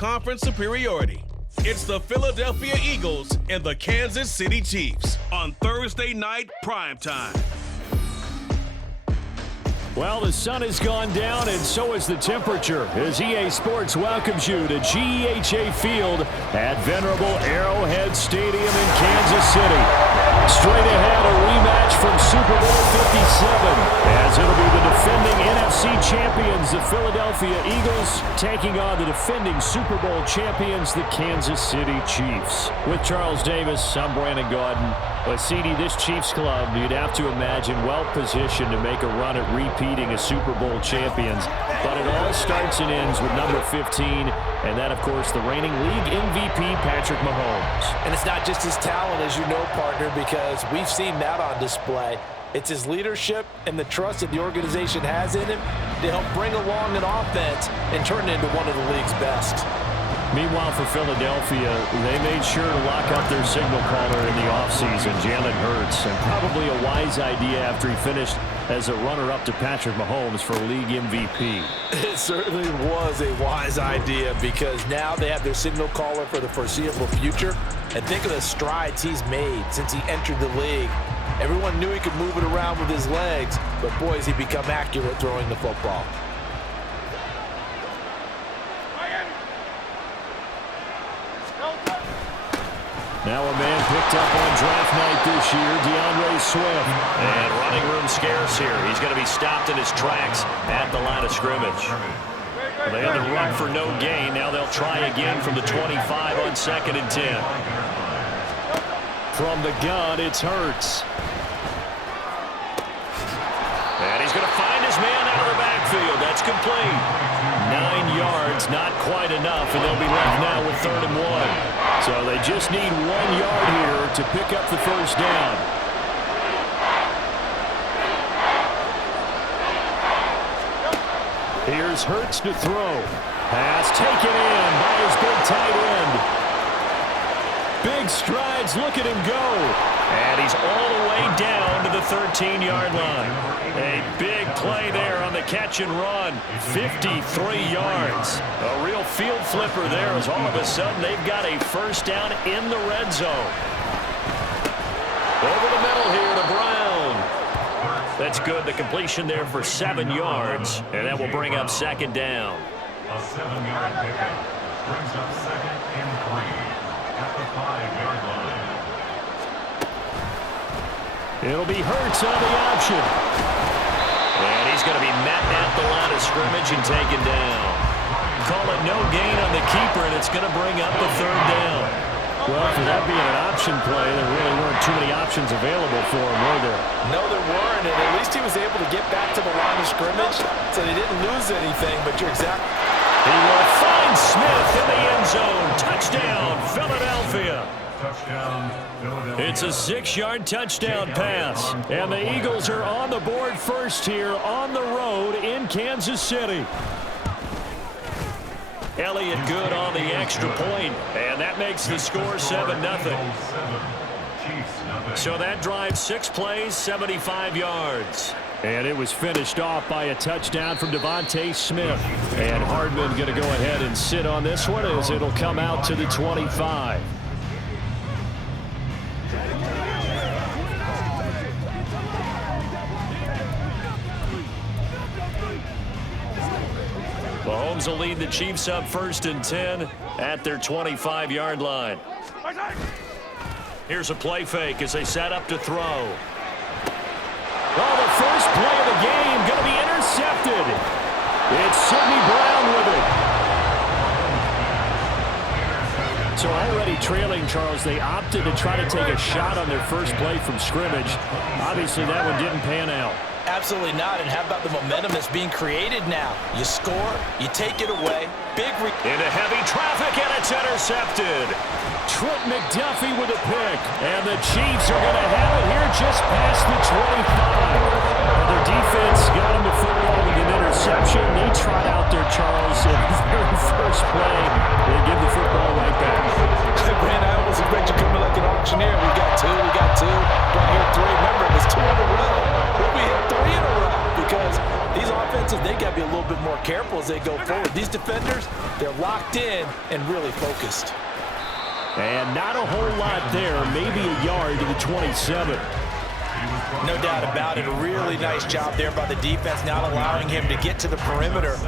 conference superiority. It's the Philadelphia Eagles and the Kansas City Chiefs on Thursday night primetime. Well, the sun has gone down, and so has the temperature, as EA Sports welcomes you to GEHA Field at venerable Arrowhead Stadium in Kansas City. Straight ahead, a rematch from Super Bowl 57, as it'll be the defending NFC champions, the Philadelphia Eagles, taking on the defending Super Bowl champions, the Kansas City Chiefs. With Charles Davis, I'm Brandon Gaudin. But, CD, this Chiefs club, you'd have to imagine, well-positioned to make a run at repeating as Super Bowl champions. But it all starts and ends with number 15, and that, of course, the reigning league MVP, Patrick Mahomes. And it's not just his talent, as you know, partner, because we've seen that on display. It's his leadership and the trust that the organization has in him to help bring along an offense and turn it into one of the league's best. Meanwhile, for Philadelphia, they made sure to lock up their signal caller in the offseason, Jalen Hurts, and probably a wise idea after he finished as a runner-up to Patrick Mahomes for league MVP. It certainly was a wise idea, because now they have their signal caller for the foreseeable future. And think of the strides he's made since he entered the league. Everyone knew he could move it around with his legs, but boy, has he become accurate throwing the football. Now a man picked up on draft night this year, DeAndre Swift. And running room scarce here. He's going to be stopped in his tracks at the line of scrimmage. Well, they had to run for no gain. Now they'll try again from the 25 on 2nd and 10. From the gun, it's Hurts. And he's going to find his man out of the backfield. That's complete. 9 yards, not quite enough, and they'll be left now with 3rd and 1. So they just need 1 yard here to pick up the first down. Here's Hurts to throw. Pass taken in by his big tight end. Big strides, look at him go. And he's all the way down to the 13-yard line. A big play there on the catch and run. 53 yards. A real field flipper there, as all of a sudden they've got a first down in the red zone. Over the middle here to Brown. That's good. The completion there for 7 yards. And that will bring up 2nd down. A 7-yard pickup brings up 2nd and 3 at the 5-yard line. It'll be Hurts on the option. And he's going to be met at the line of scrimmage and taken down. Call it no gain on the keeper, and it's going to bring up the 3rd down. Well, for that being an option play, there really weren't too many options available for him, were there? No, there weren't, and at least he was able to get back to the line of scrimmage, so they didn't lose anything, but you're exactly... He will find Smith in the end zone. Touchdown, Philadelphia. Touchdown, Philadelphia. It's a 6-yard touchdown pass, and the Eagles are on the board first here on the road in Kansas City. Elliott good on the extra point, and that makes the score 7-0. So that drives 6 plays, 75 yards. And it was finished off by a touchdown from Devontae Smith. And Hardman going to go ahead and sit on this one as it'll come out to the 25. Mahomes will lead the Chiefs up 1st and 10 at their 25-yard line. Here's a play fake as they set up to throw. Well, the first play of the game going to be intercepted. It's Sidney Brown with it. So already trailing, Charles, they opted to try to take a shot on their first play from scrimmage. Obviously, that one didn't pan out. Absolutely not, and how about the momentum that's being created now? You score, you take it away, into heavy traffic, and it's intercepted. Trent McDuffie with a pick, and the Chiefs are going to have it here just past the 25. Their defense got him the football with an interception. They trot out there, Charles, in the very first play. They give the football right back. Brand, I almost expect you coming like an auctioneer. We got two, right here 3. Remember, it was 2 in a row. We'll be at 3 in a row because these offenses, they got to be a little bit more careful as they go forward. These defenders, they're locked in. and really focused. And not a whole lot there, maybe a yard to the 27. No doubt about it. A really nice job there by the defense, not allowing him to get to the perimeter.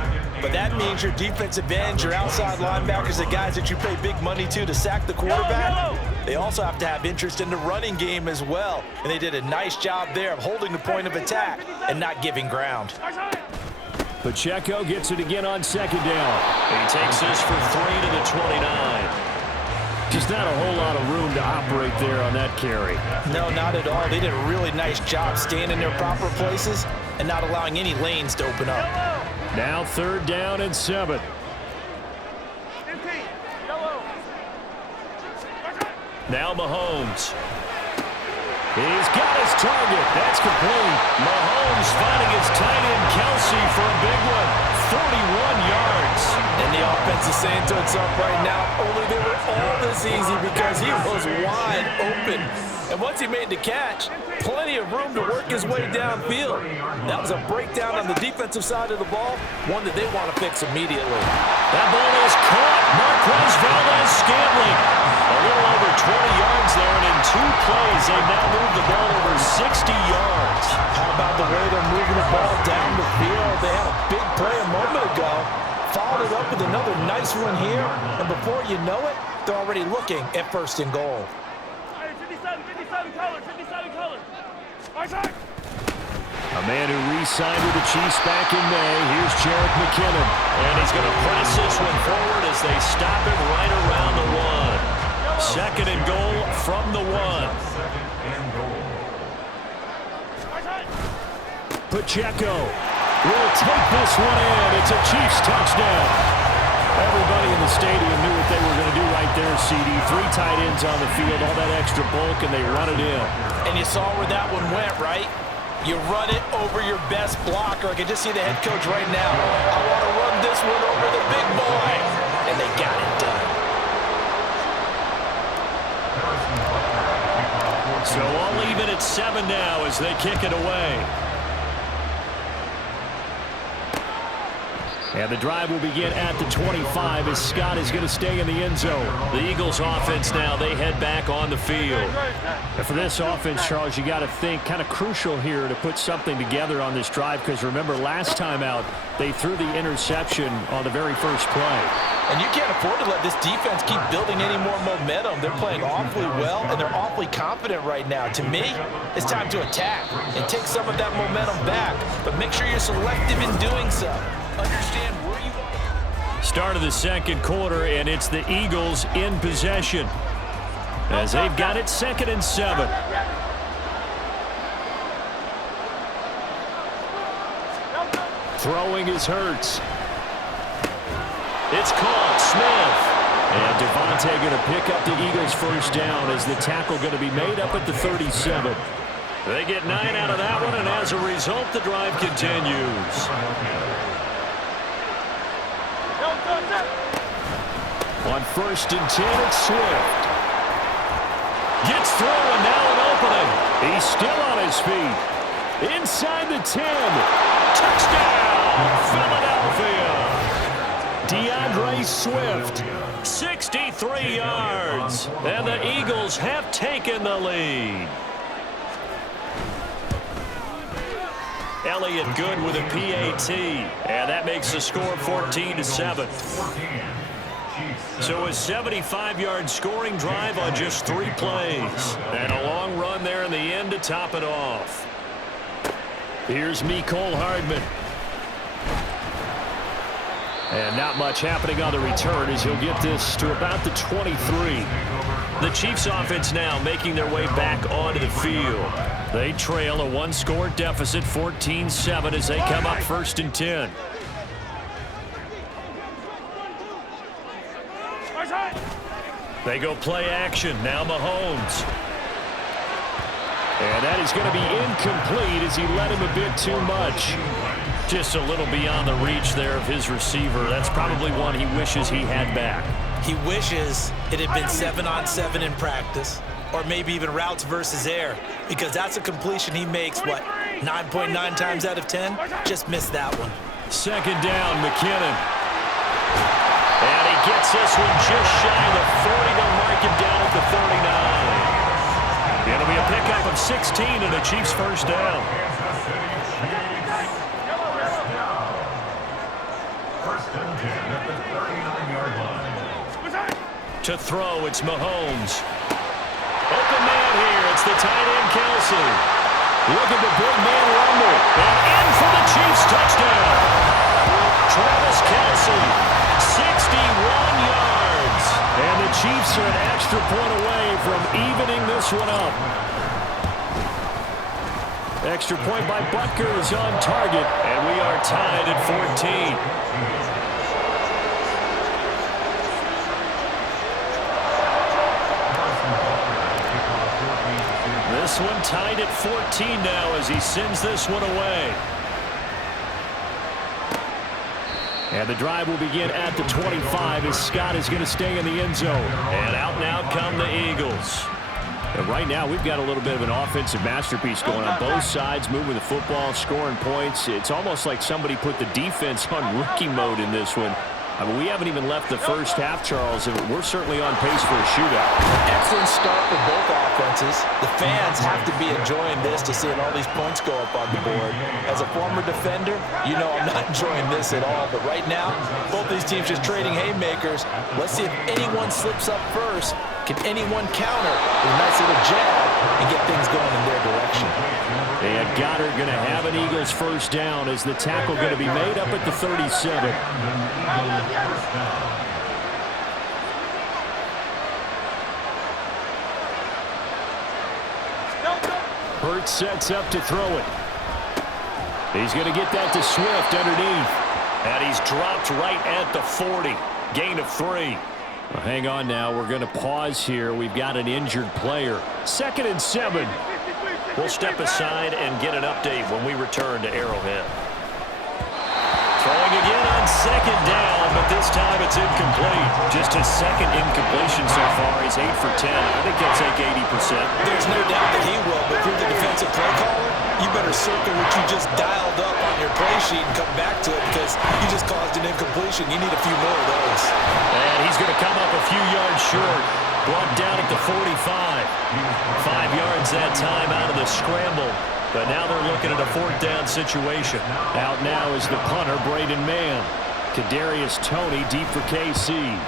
But that means your defensive ends, your outside linebackers, the guys that you pay big money to sack the quarterback, they also have to have interest in the running game as well. And they did a nice job there of holding the point of attack and not giving ground. Pacheco gets it again on second down. He takes this for 3 to the 29. Just not a whole lot of room to operate there on that carry. No, not at all. They did a really nice job staying in their proper places and not allowing any lanes to open up. Now 3rd down and 7. Now Mahomes. He's got his target. That's complete. Mahomes finding his tight end Kelsey for a big one. 41 yards. And the offense is saying to itself right now, only they were all this easy because he was wide open. And once he made the catch, plenty of room to work his way downfield. That was a breakdown on the defensive side of the ball, one that they want to fix immediately. That ball is caught. Marquez Valdes-Scantling. A little over 20 yards there, and in 2 plays, they've now moved the ball over 60 yards. How about the way they're moving the ball down the field? They had a big play a moment ago, followed it up with another nice one here, and before you know it, they're already looking at 1st and goal. 57 color. A man who re-signed with the Chiefs back in May. Here's Jerick McKinnon. And he's going to press this one forward as they stop him right around the 1. 2nd and goal from the 1. Pacheco will take this one in. It's a Chiefs touchdown. Everybody in the stadium knew what they were going to do right there, CD. 3 tight ends on the field, all that extra bulk, and they run it in. And you saw where that one went, right? You run it over your best blocker. I can just see the head coach right now. I want to run this one over the big boy. And they got it done. So all even at 7 now as they kick it away. And the drive will begin at the 25 as Scott is going to stay in the end zone. The Eagles offense now, they head back on the field. And for this offense, Charles, you got to think kind of crucial here to put something together on this drive, because remember last time out they threw the interception on the very first play. And you can't afford to let this defense keep building any more momentum. They're playing awfully well, and they're awfully confident right now. To me, it's time to attack and take some of that momentum back, but make sure you're selective in doing so. Understand where you are. Start of the 2nd quarter, and it's the Eagles in possession as they've got it 2nd and 7. Throwing is Hurts. It's caught. Smith. And Devontae going to pick up the Eagles' 1st down as the tackle going to be made up at the 37. They get 9 out of that one, and as a result, the drive continues. On 1st and 10, it's Swift. Gets through, and now an opening. He's still on his feet. Inside the 10. Touchdown, Philadelphia. DeAndre Swift. 63 yards, and the Eagles have taken the lead. Elliott good with a PAT, and that makes the score 14-7. So a 75-yard scoring drive on just 3 plays, and a long run there in the end to top it off. Here's Mecole Hardman. And not much happening on the return as he'll get this to about the 23. The Chiefs offense now making their way back onto the field. They trail a 1-score deficit, 14-7, as they come up 1st and 10. They go play action. Now Mahomes. And that is going to be incomplete as he led him a bit too much. Just a little beyond the reach there of his receiver. That's probably one he wishes he had back. He wishes it had been 7-on-7 in practice, or maybe even routes versus air, because that's a completion he makes, what, 9.9 times out of 10? Just missed that one. 2nd down, McKinnon. And he gets this one just shy of the 40. They'll mark him down at the 39. It'll be a pickup of 16 and a Chiefs first down. First and 10 at the 39-yard line. To throw, it's Mahomes. Open man here. It's the tight end, Kelsey. Look at the big man rumble. And in for the Chiefs touchdown. Travis Kelsey, 61 yards. And the Chiefs are an extra point away from evening this one up. Extra point by Butker is on target. And we are tied at 14. This one tied at 14 now as he sends this one away. And the drive will begin at the 25 as Scott is going to stay in the end zone. And out now come the Eagles. And right now we've got a little bit of an offensive masterpiece going on both sides, moving the football, scoring points. It's almost like somebody put the defense on rookie mode in this one. I mean, we haven't even left the first half, Charles, and we're certainly on pace for a shootout. Excellent start for both offenses. The fans have to be enjoying this to seeing all these points go up on the board. As a former defender, you know I'm not enjoying this at all. But right now, both these teams just trading haymakers. Let's see if anyone slips up first. Can anyone counter with a nice little jab and get things going in their direction? And Goddard going to have an Eagles first down as the tackle going to be made up at the 37. Hurts sets up to throw it. He's going to get that to Swift underneath. And he's dropped right at the 40. Gain of 3. Well, hang on now. We're going to pause here. We've got an injured player. 2nd and 7. We'll step aside and get an update when we return to Arrowhead. Throwing again on 2nd down, but this time it's incomplete. Just his 2nd incompletion so far. He's 8 for 10. I think he'll take 80%. There's no doubt that he will, but if you're the defensive play caller, you better circle what you just dialed up on your play sheet and come back to it because you just caused an incompletion. You need a few more of those. And he's going to come up a few yards short. Brought down at the 45. 5 yards that time out of the scramble. But now they're looking at a 4th down situation. Out now is the punter, Braden Mann. Kadarius Toney deep for KC.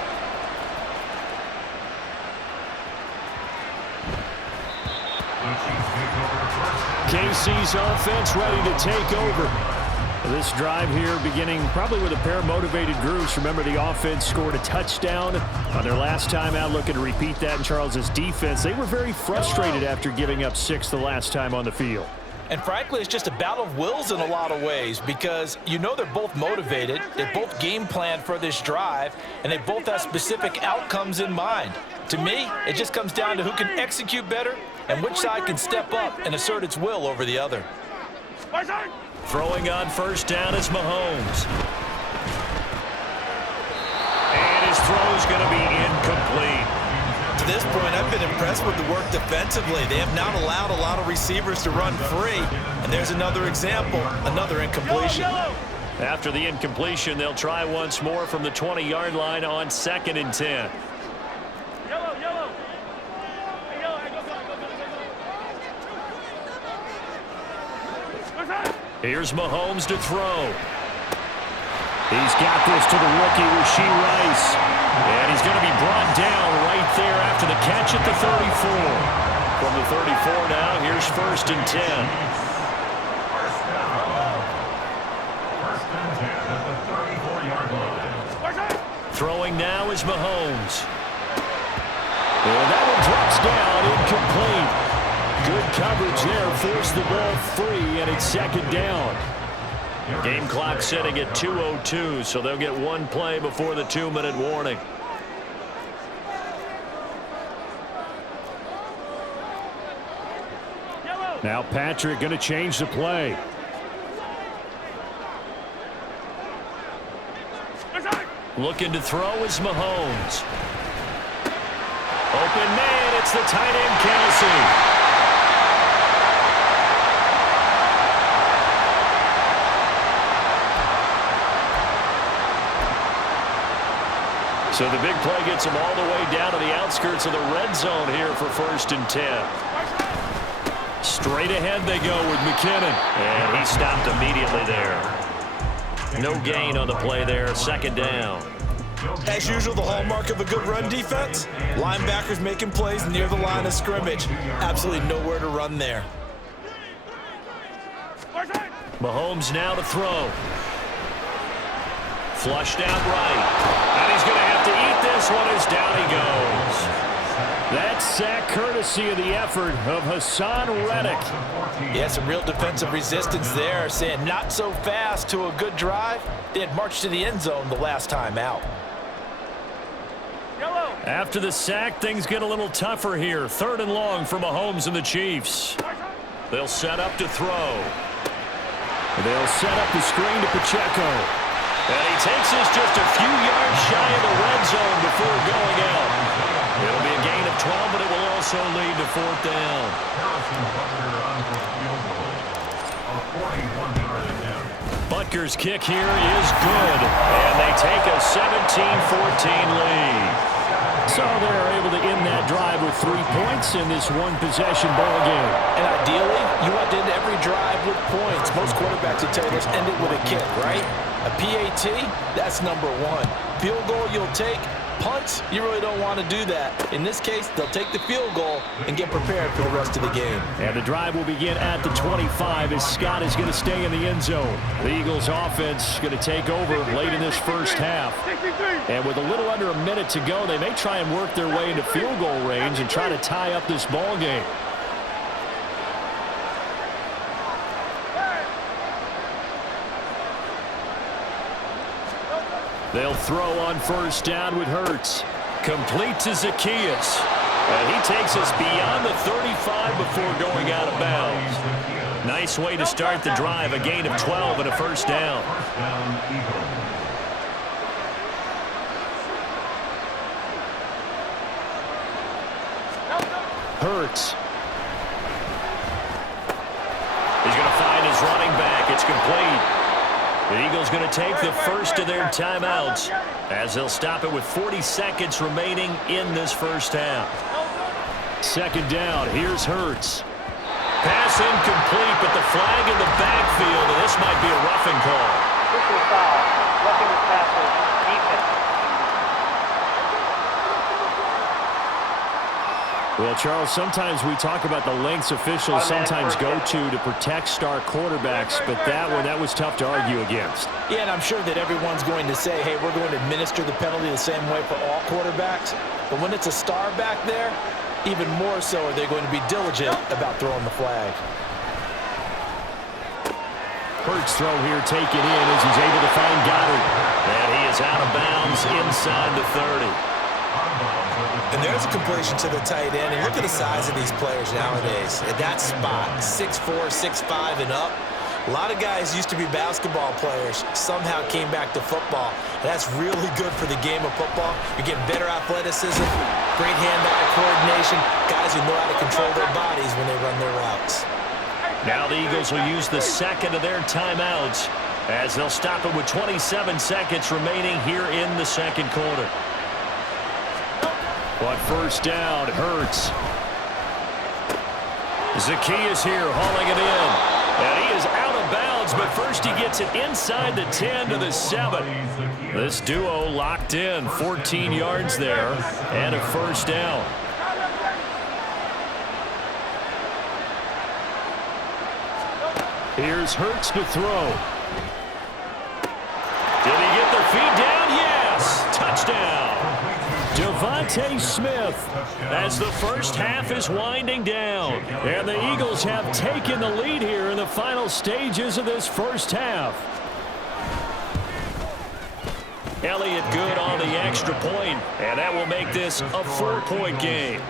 KC's offense ready to take over. This drive here beginning probably with a pair of motivated groups. Remember, the offense scored a touchdown on their last time out, looking to repeat that in Charles's defense. They were very frustrated after giving up 6 the last time on the field. And frankly, it's just a battle of wills in a lot of ways because you know they're both motivated, they both game plan for this drive, and they both have specific outcomes in mind. To me, it just comes down to who can execute better and which side can step up and assert its will over the other. Throwing on 1st down is Mahomes. And his throw's going to be incomplete. To this point, I've been impressed with the work defensively. They have not allowed a lot of receivers to run free. And there's another example, another incompletion. After the incompletion, they'll try once more from the 20-yard line on 2nd and 10. Here's Mahomes to throw. He's got this to the rookie, Rashee Rice. And he's going to be brought down right there after the catch at the 34. From the 34 now, here's 1st and 10. First and 10 at the 34-yard line. Throwing now is Mahomes. And that one drops down, incomplete. Good coverage there, forced the ball free, and it's 2nd down. Game clock setting at 2:02, so they'll get one play before the 2-minute warning. Now Patrick going to change the play. Looking to throw is Mahomes. Open man, it's the tight end Kelsey. So the big play gets him all the way down to the outskirts of the red zone here for 1st and 10. Straight ahead they go with McKinnon. And he stopped immediately there. No gain on the play there. 2nd down. As usual, the hallmark of a good run defense, linebackers making plays near the line of scrimmage. Absolutely nowhere to run there. Mahomes now to throw. Flushed out right. And he's going to have to eat this one as down he goes. That sack courtesy of the effort of Hassan Reddick. Yeah, some real defensive resistance there, saying not so fast to a good drive. They had marched to the end zone the last time out. After the sack, things get a little tougher here. 3rd and long for Mahomes and the Chiefs. They'll set up to throw. They'll set up the screen to Pacheco. And he takes this just a few yards shy of the red zone before going out. It'll be a gain of 12, but it will also lead to 4th down. Butker's kick here is good, and they take a 17-14 lead. So they're able to end that drive with 3 points in this one-possession ball game. And ideally, you want to end every drive with points. Most quarterbacks will tell you let's end it with a kick, right? A PAT, that's number 1. Field goal you'll take. Punts, you really don't want to do that. In this case, they'll take the field goal and get prepared for the rest of the game. And the drive will begin at the 25 as Scott is going to stay in the end zone. The Eagles offense going to take over late in this first half. And with a little under a minute to go, they may try and work their way into field goal range and try to tie up this ball game. They'll throw on 1st down with Hurts. Complete to Zacchaeus. And he takes us beyond the 35 before going out of bounds. Nice way to start the drive. A gain of 12 and a 1st down. Hurts. He's going to find his running back. It's complete. The Eagles going to take the first of their timeouts as they'll stop it with 40 seconds remaining in this first half. 2nd down. Here's Hurts. Pass incomplete, but the flag in the backfield, and this might be a roughing call. Official foul. Roughing the passer. Defense. Well, Charles, sometimes we talk about the lengths officials sometimes go to protect star quarterbacks, but that was tough to argue against. Yeah, and I'm sure that everyone's going to say, hey, we're going to administer the penalty the same way for all quarterbacks. But when it's a star back there, even more so are they going to be diligent about throwing the flag. Hurts throw here taken in as he's able to find Goddard. And he is out of bounds inside the 30. And there's a completion to the tight end. And look at the size of these players nowadays. At that spot, 6'4", 6'5", and up. A lot of guys used to be basketball players, somehow came back to football. And that's really good for the game of football. You're getting better athleticism, great hand-eye coordination, guys who know how to control their bodies when they run their routes. Now the Eagles will use the second of their timeouts as they'll stop it with 27 seconds remaining here in the second quarter. But 1st down, Hurts. Zacchaeus here hauling it in. And he is out of bounds, but first he gets it inside the 10 to the 7. This duo locked in, 14 yards there, and a 1st down. Here's Hurts to throw. Did he get the feet down? Yes! Touchdown! Devontae Smith. As the first half is winding down. And the Eagles have taken the lead here in the final stages of this first half. Elliott good on the extra point, and that will make this a 4-point game.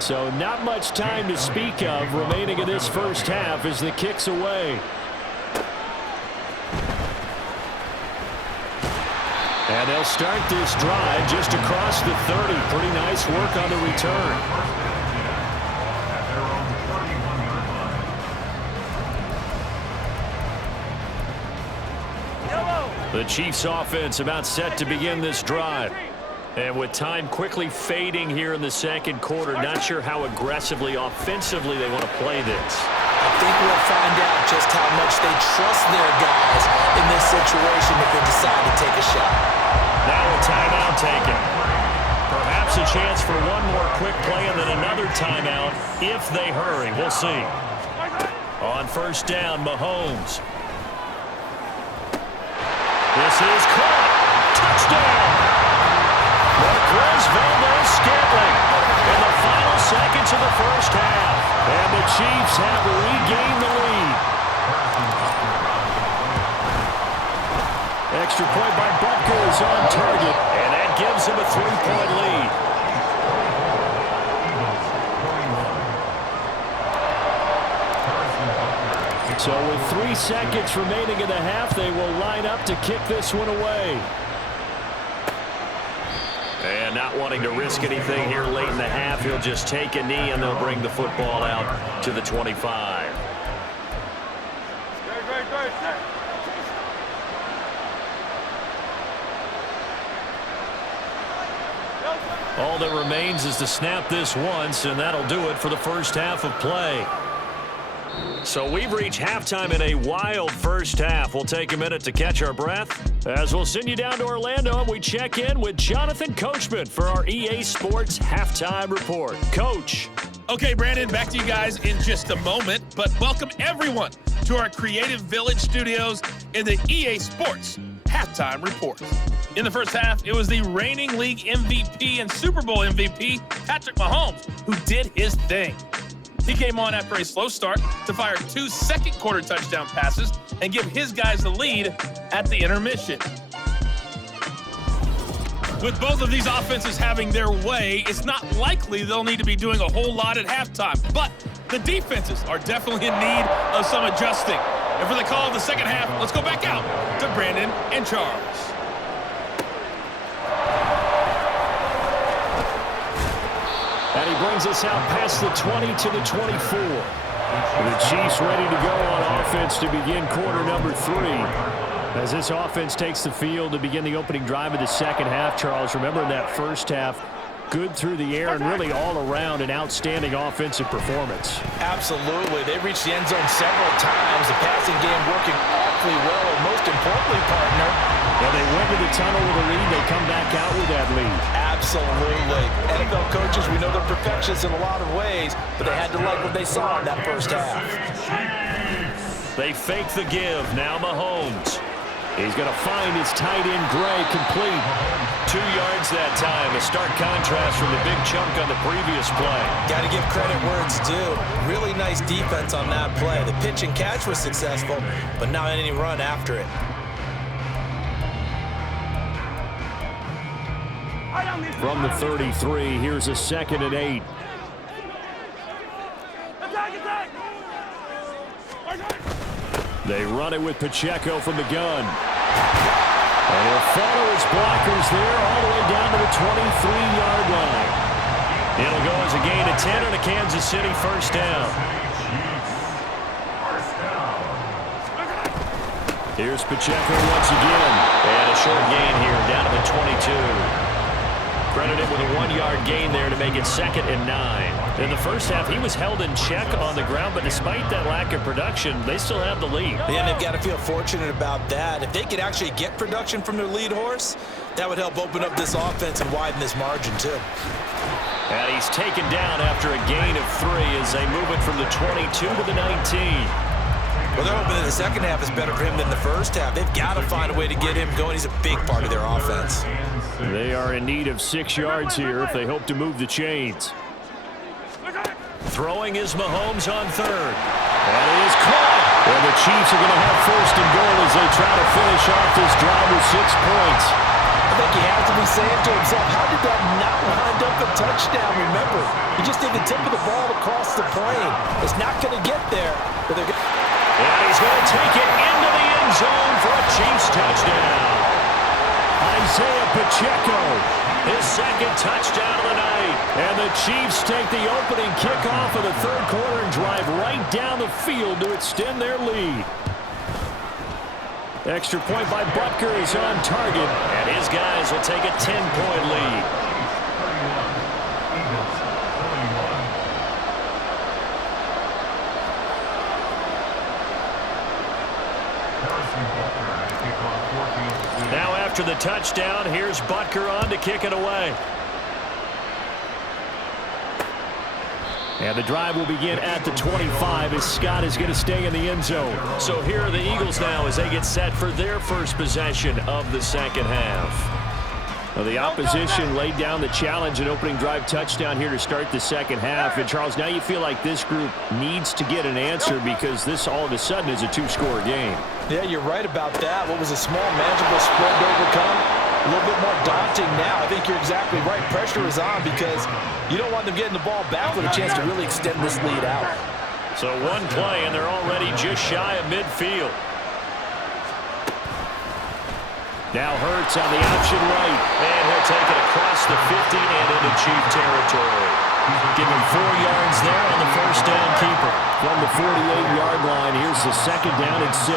So not much time to speak of remaining in this first half as the kick's away. And they'll start this drive just across the 30. Pretty nice work on the return. Yellow. The Chiefs offense about set to begin this drive. And with time quickly fading here in the second quarter, not sure how aggressively, offensively they want to play this. I think we'll find out just how much they trust their guys in this situation if they decide to take a shot. Now a timeout taken. Perhaps a chance for one more quick play and then another timeout if they hurry. We'll see. On first down, Mahomes. This is caught. Touchdown. Marquez Valdez-Scantling in the final seconds of the first half. And the Chiefs have regained the lead. Extra point by Butker is on target. And that gives him a 3-point lead. So with 3 seconds remaining in the half, they will line up to kick this one away. And not wanting to risk anything here late in the half, he'll just take a knee and they'll bring the football out to the 25. All that remains is to snap this once, and that'll do it for the first half of play. So we've reached halftime in a wild first half. We'll take a minute to catch our breath as we'll send you down to Orlando and we check in with Jonathan Coachman for our EA Sports Halftime Report. Coach. Okay, Brandon, back to you guys in just a moment, but welcome everyone to our Creative Village studios in the EA Sports Halftime Report. In the first half, it was the reigning league MVP and Super Bowl MVP, Patrick Mahomes, who did his thing. He came on after a slow start to fire 2 second-quarter touchdown passes and give his guys the lead at the intermission. With both of these offenses having their way, it's not likely they'll need to be doing a whole lot at halftime. But the defenses are definitely in need of some adjusting. And for the call of the second half, let's go back out to Brandon and Charles. And he brings us out past the 20 to the 24. The Chiefs ready to go on offense to begin quarter number 3. As this offense takes the field to begin the opening drive of the second half, Charles, remember in that first half, good through the air and really all around an outstanding offensive performance. Absolutely. They reached the end zone several times. The passing game working awfully well. And most importantly, partner, yeah, they went to the tunnel with a lead. They come back out with that lead. Absolutely. NFL coaches, we know they're perfectionists in a lot of ways, but they had to like what they saw in that first half. They fake the give. Now Mahomes. He's going to find his tight end Gray complete. 2 yards that time. A stark contrast from the big chunk on the previous play. Got to give credit where it's due. Really nice defense on that play. The pitch and catch was successful, but not any run after it. From the 33, here's a 2nd and 8. They run it with Pacheco from the gun. And he'll follow his blockers there all the way down to the 23-yard line. It'll go as a gain of 10 and a Kansas City first down. Here's Pacheco once again. And a short gain here down to the 22. Credited with a 1-yard gain there to make it 2nd and 9. In the first half, he was held in check on the ground, but despite that lack of production, they still have the lead. Yeah, they've got to feel fortunate about that. If they could actually get production from their lead horse, that would help open up this offense and widen this margin, too. And he's taken down after a gain of 3 as they move it from the 22 to the 19. Well, they're hoping that the second half is better for him than the first half. They've got to find a way to get him going. He's a big part of their offense. They are in need of 6 yards here if they hope to move the chains. Throwing is Mahomes on 3rd. And it is caught. And the Chiefs are going to have 1st and goal as they try to finish off this drive with 6 points. I think he has to be saying to himself, how did that not wind up a touchdown? Remember, he just did the tip of the ball across the plane. It's not going to get there, but they're going to... And he's going to take it into the end zone for a Chiefs touchdown. Isaiah Pacheco, his 2nd touchdown of the night. And the Chiefs take the opening kickoff of the 3rd quarter and drive right down the field to extend their lead. Extra point by Butker is on target. And his guys will take a 10-point lead. Now after the touchdown, here's Butker on to kick it away. And the drive will begin at the 25 as Scott is going to stay in the end zone. So here are the Eagles now as they get set for their first possession of the second half. Well, the opposition laid down the challenge and opening drive touchdown here to start the second half. And, Charles, now you feel like this group needs to get an answer because this all of a sudden is a two-score game. Yeah, you're right about that. What was a small, manageable spread to overcome, a little bit more daunting now. I think you're exactly right. Pressure is on because you don't want them getting the ball back with a chance to really extend this lead out. So one play, and they're already just shy of midfield. Now Hurts on the option right. And he'll take it across the 50 and into Chief territory. Give him 4 yards there on the first down keeper. From the 48-yard line, here's the second down and 6.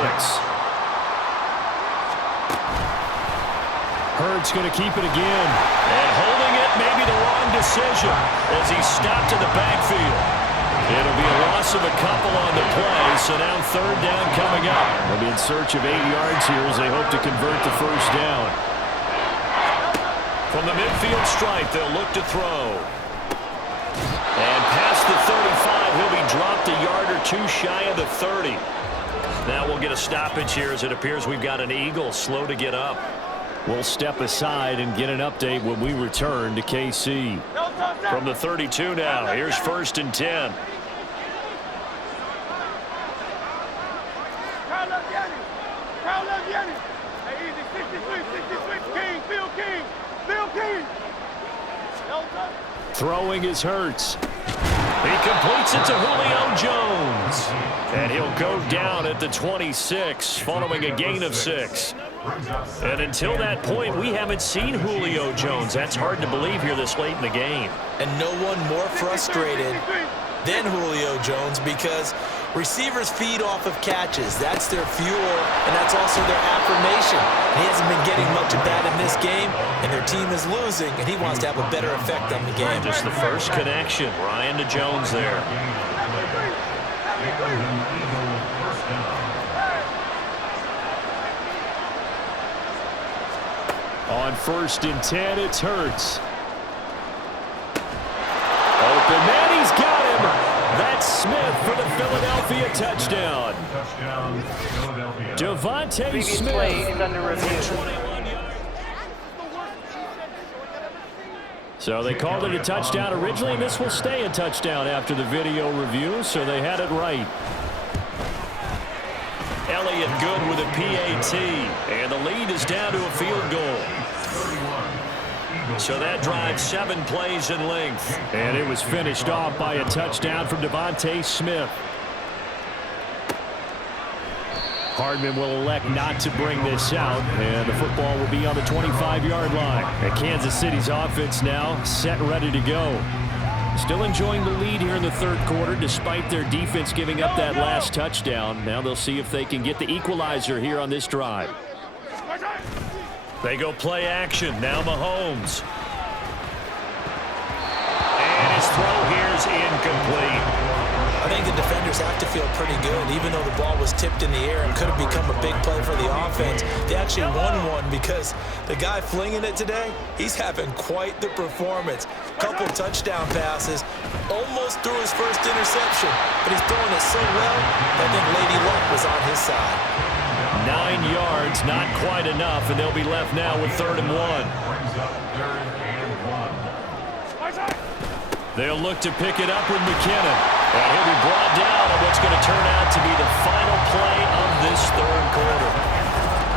Hurts going to keep it again. And holding it may be the wrong decision as he stopped in the backfield. It'll be a loss of a couple on the play, so now third down coming up. They'll be in search of 8 yards here as they hope to convert the first down. From the midfield stripe, they'll look to throw. And past the 35, he'll be dropped a yard or two shy of the 30. Now we'll get a stoppage here as it appears we've got an Eagle slow to get up. We'll step aside and get an update when we return to KC. From the 32 now, here's first and 10. Throwing is Hurts. He completes it to Julio Jones. And he'll go down at the 26 following a gain of 6. And until that point, we haven't seen Julio Jones. That's hard to believe here this late in the game. And no one more frustrated than Julio Jones because receivers feed off of catches. That's their fuel, and that's also their affirmation. He hasn't been getting much of that in this game, and their team is losing, and he wants to have a better effect on the game. Just the first connection, Ryan to Jones there. On first and 10, it's Hurts. Open man, he's got him. That's Smith for the Philadelphia touchdown. Devontae Previous play Smith. is under review. So they called it a touchdown originally, and this will stay a touchdown after the video review, so they had it right. Elliott good with a PAT, and the lead is down to a field goal. So that drives 7 plays in length. And it was finished off by a touchdown from Devontae Smith. Hardman will elect not to bring this out, and the football will be on the 25-yard line. And Kansas City's offense now set and ready to go. Still enjoying the lead here in the third quarter despite their defense giving up that last touchdown. Now they'll see if they can get the equalizer here on this drive. They go play action. Now Mahomes. And his throw here's incomplete. I think the defenders have to feel pretty good. Even though the ball was tipped in the air and could have become a big play for the offense, they actually won one because the guy flinging it today, he's having quite the performance. Couple touchdown passes, almost threw his first interception, but he's throwing it so well, I think Lady Luck was on his side. 9 yards, not quite enough, and they'll be left now with 3rd and 1. They'll look to pick it up with McKinnon. And he'll be brought down on what's going to turn out to be the final play of this third quarter.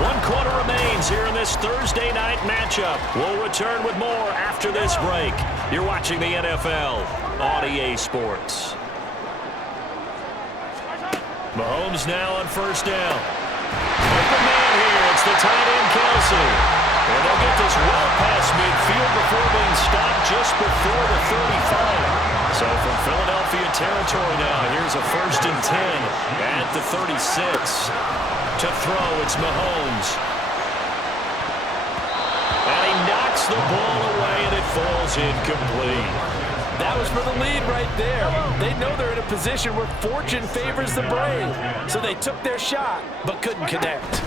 1 quarter remains here in this Thursday night matchup. We'll return with more after this break. You're watching the NFL on EA Sports. Mahomes now on first down. Open man here. It's the tight end, Kelsey. And they'll get this well past midfield before being stopped just before the 35. So from Philadelphia territory now. Here's a 1st and 10 at the 36. To throw, it's Mahomes. And he knocks the ball away, and it falls incomplete. That was for the lead right there. They know they're in a position where fortune favors the brave. So they took their shot, but couldn't connect.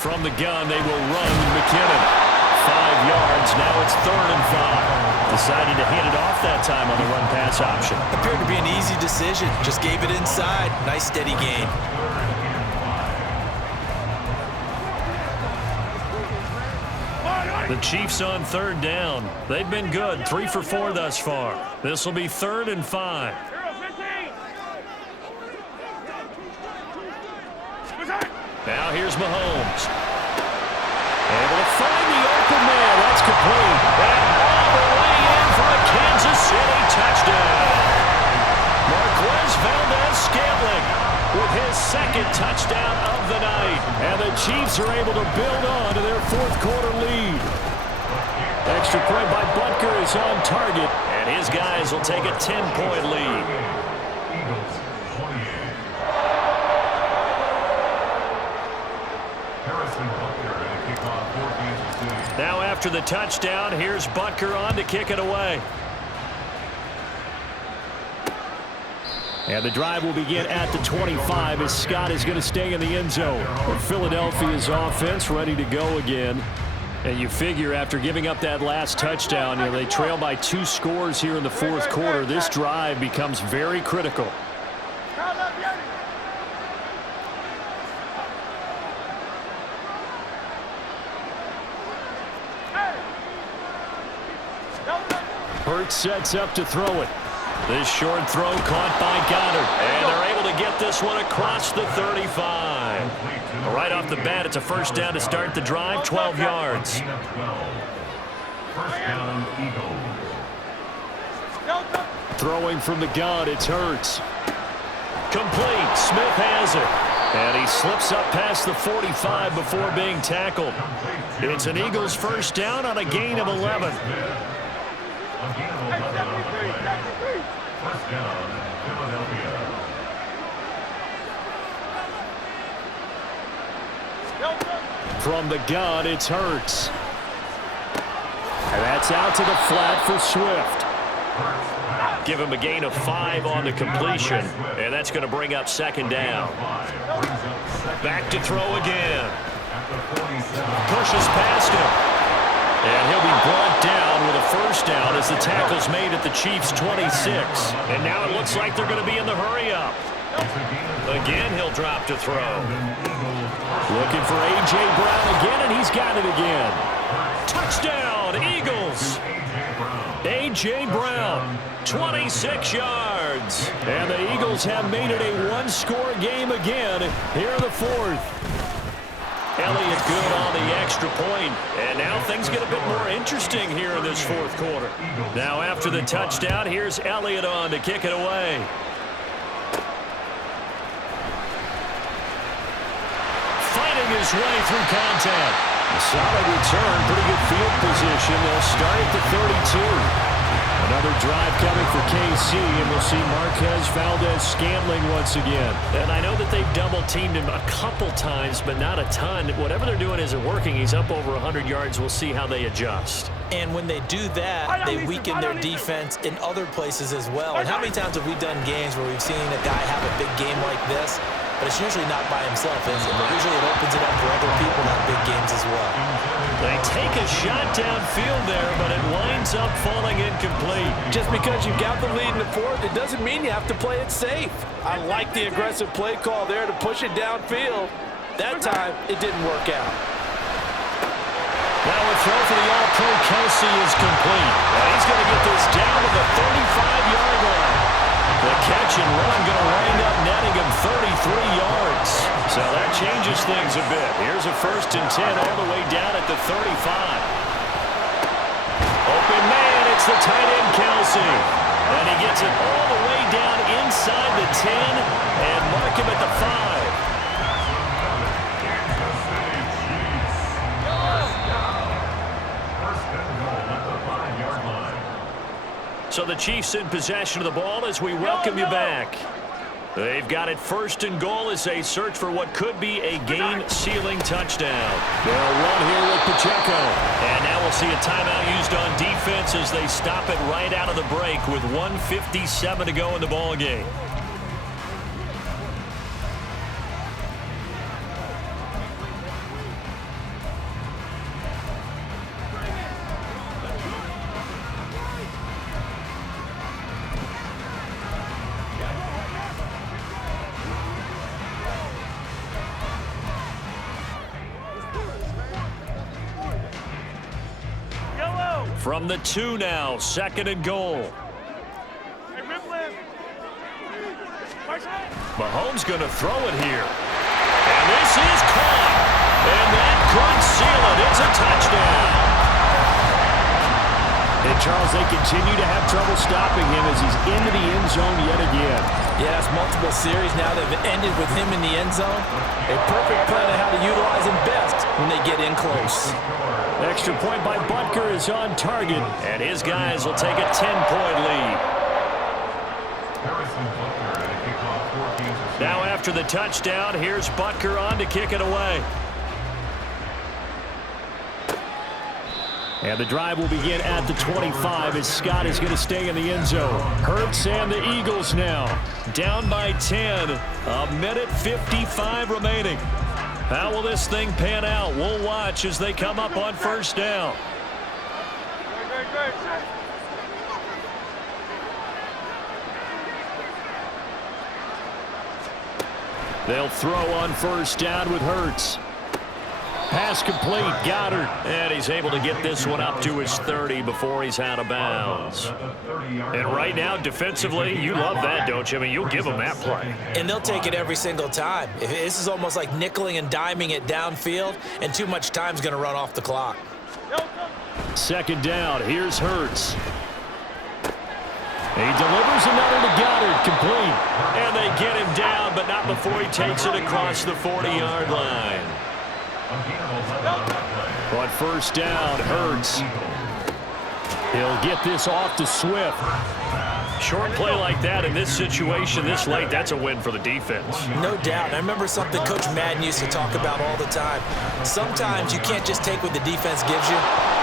From the gun, they will run McKinnon. 5 yards, now it's 3rd and 5. Decided to hand it off that time on the run-pass option. Appeared to be an easy decision. Just gave it inside. Nice steady gain. The Chiefs on 3rd down. They've been good, 3 for 4 thus far. This will be 3rd and 5. Now here's Mahomes. Able to find the open man. That's complete. And all the way in for a Kansas City touchdown. Marquez Valdez-Scantling with his 2nd touchdown of the night. And the Chiefs are able to build on to their 4th quarter lead. Extra point by Butker is on target. And his guys will take a 10-point lead. Eagles 28. Harrison Butker and a kickoff for Kansas City. Now after the touchdown, here's Butker on to kick it away. And the drive will begin at the 25 as Scott is going to stay in the end zone. Philadelphia's offense ready to go again. And you figure after giving up that last touchdown, they trail by 2 scores here in the 4th quarter. This drive becomes very critical. Hurts sets up to throw it. This short throw caught by Goddard. And they're able to get this one across the 35. Right off the bat, it's a 1st down to start the drive, 12 yards. 1st down, Eagles. Throwing from the gun, it's Hurts. Complete. Smith has it. And he slips up past the 45 before being tackled. It's an Eagles 1st down on a gain of 11. First down, Philadelphia. From the gun, it's Hurts. And that's out to the flat for Swift. Give him a gain of 5 on the completion. And that's going to bring up 2nd down. Back to throw again. Pushes past him. And he'll be brought down with a 1st down as the tackle's made at the Chiefs' 26. And now it looks like they're going to be in the hurry-up. Again, he'll drop to throw. Looking for A.J. Brown again, and he's got it again. Touchdown, Eagles. A.J. Brown, 26 yards. And the Eagles have made it a 1-score game again here in the 4th. Elliott good on the extra point. And now things get a bit more interesting here in this 4th quarter. Now after the touchdown, here's Elliott on to kick it away. Fighting his way through contact. A solid return, pretty good field position. They'll start at the 32. Another drive coming for KC, and we'll see Marquez Valdez-Scantling once again. And I know that they've double-teamed him a couple times, but not a ton. Whatever they're doing isn't working. He's up over 100 yards. We'll see how they adjust. And when they do that, they weaken their defense in other places as well. And how many times have we done games where we've seen a guy have a big game like this, but it's usually not by himself, is it? But usually it opens it up for other people to have big games as well. They take a shot downfield there, but it winds up falling incomplete. Just because you've got the lead in the 4th, it doesn't mean you have to play it safe. I like the aggressive play call there to push it downfield. That time, it didn't work out. Now a throw for the All-Pro Kelsey is complete. And he's going to get this down to the 35-yard line. The catch and run going to wind up netting him 33 yards. So that changes things a bit. Here's a 1st and 10 all the way down at the 35. Open man, it's the tight end Kelsey. And he gets it all the way down inside the 10 and mark him at the 5. So the Chiefs in possession of the ball as we welcome you back. They've got it 1st and goal as they search for what could be a game-sealing touchdown. They'll run here with Pacheco. And now we'll see a timeout used on defense as they stop it right out of the break with 1:57 to go in the ball game. From the 2 now, 2nd and goal. Mahomes going to throw it here. And this is caught. And that could seal it. It's a touchdown. And, Charles, they continue to have trouble stopping him as he's into the end zone yet again. Yeah, it's multiple series now that have ended with him in the end zone. A perfect plan on how to utilize him best when they get in close. Extra point by Butker is on target. And his guys will take a 10-point lead. Now after the touchdown, here's Butker on to kick it away. And the drive will begin at the 25 as Scott is going to stay in the end zone. Hurts and the Eagles now. Down by 10. 1:55 remaining. How will this thing pan out? We'll watch as they come up on 1st down. They'll throw on 1st down with Hurts. Pass complete, Goddard. And he's able to get this one up to his 30 before he's out of bounds. And right now, defensively, you love that, don't you? I mean, you'll give them that play. And they'll take it every single time. This is almost like nickeling and diming it downfield, and too much time's going to run off the clock. 2nd down, here's Hurts. He delivers another to Goddard, complete. And they get him down, but not before he takes it across the 40-yard line. On 1st down, Hurts. He'll get this off to Swift. Short play like that in this situation this late, that's a win for the defense. No doubt. I remember something Coach Madden used to talk about all the time. Sometimes you can't just take what the defense gives you.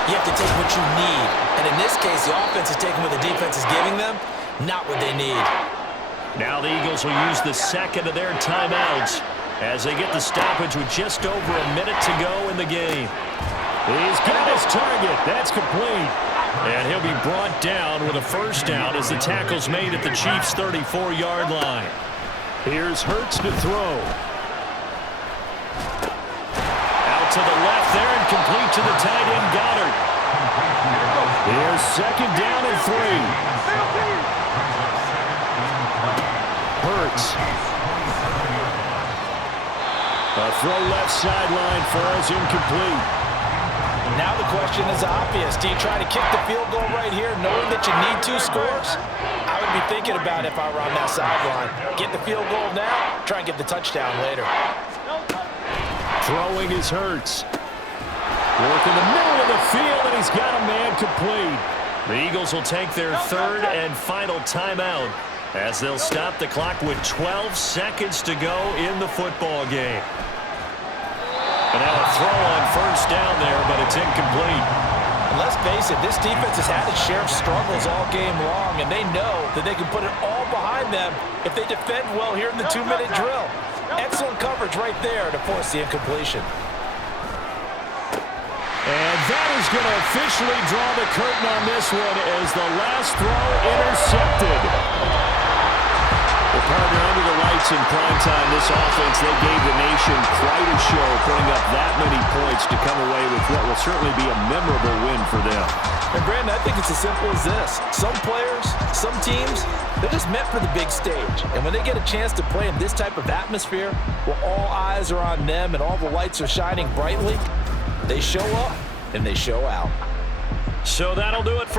You have to take what you need. And in this case, the offense is taking what the defense is giving them, not what they need. Now the Eagles will use the 2nd of their timeouts as they get the stoppage with just over a minute to go in the game. He's got his target. That's complete. And he'll be brought down with a 1st down as the tackle's made at the Chiefs' 34-yard line. Here's Hurts to throw. Out to the left there and complete to the tight end, Goddard. Here's 2nd down and 3. Hurts. A throw left sideline falls incomplete. Now the question is obvious. Do you try to kick the field goal right here knowing that you need 2 scores? I would be thinking about it if I were on that sideline. Get the field goal now, try and get the touchdown later. Throwing is Hurts. Work in the middle of the field, and he's got a man complete. The Eagles will take their 3rd and final timeout as they'll stop the clock with 12 seconds to go in the football game. And now a throw on 1st down there, but it's incomplete. And let's face it, this defense has had its share of struggles all game long, and they know that they can put it all behind them if they defend well here in the 2-minute drill. Excellent coverage right there to force the incompletion. And that is going to officially draw the curtain on this one as the last throw intercepted. Well, partner, under the lights in primetime, this offense, they gave the nation quite a show, putting up that many points to come away with what will certainly be a memorable win for them. And, Brandon, I think it's as simple as this. Some players, some teams, they're just meant for the big stage. And when they get a chance to play in this type of atmosphere, where all eyes are on them and all the lights are shining brightly, they show up and they show out. So that'll do it for